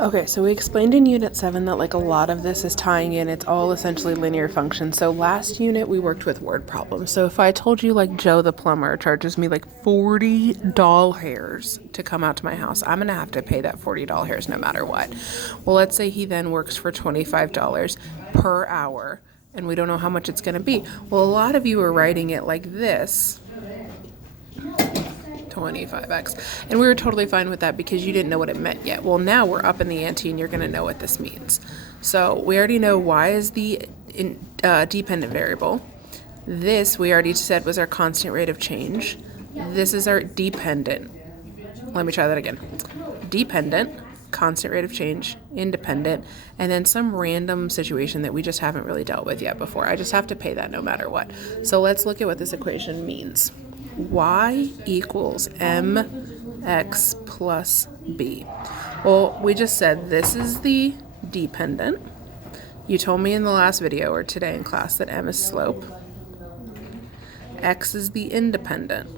Okay, so we explained in Unit 7 that like a lot of this is tying in, it's all essentially linear functions. So last unit we worked with word problems. So if I told you like Joe the plumber charges me like 40 doll hairs to come out to my house, I'm gonna have to pay that 40 doll hairs no matter what. Well, let's say he then works for $25 per hour and we don't know how much it's gonna be. Well, a lot of you are writing it like this. 25x. And we were totally fine with that because you didn't know what it meant yet. Well, now we're up in the ante and you're going to know what this means. So we already know y is the dependent variable. This, we already said, was our constant rate of change. This is our dependent. Let me try that again. Dependent, constant rate of change, independent, and then some random situation that we just haven't really dealt with yet before. I just have to pay that no matter what. So let's look at what this equation means. Y equals mx plus b. Well, we just said this is the dependent. You told me in the last video or today in class that m is slope. X is the independent.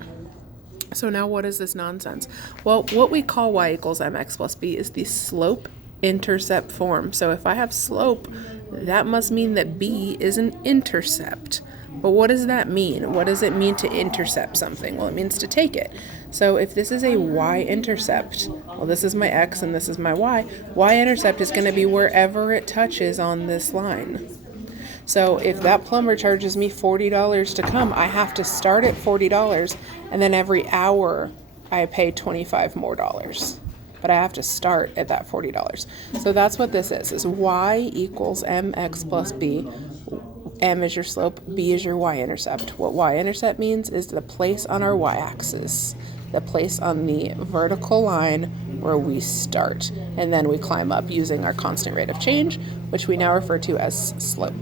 So now what is this nonsense? Well, what we call y equals mx plus b is the slope intercept form. So if I have slope, that must mean that b is an intercept. But what does that mean? What does it mean to intercept something? Well, it means to take it. So if this is a y-intercept, well, this is my x and this is my y, y-intercept is going to be wherever it touches on this line. So if that plumber charges me $40 to come, I have to start at $40, and then every hour I pay $25 more. But I have to start at that $40. So that's what this is y equals mx plus b. M is your slope, B is your y-intercept. What y-intercept means is the place on our y-axis, the place on the vertical line where we start, and then we climb up using our constant rate of change, which we now refer to as slope.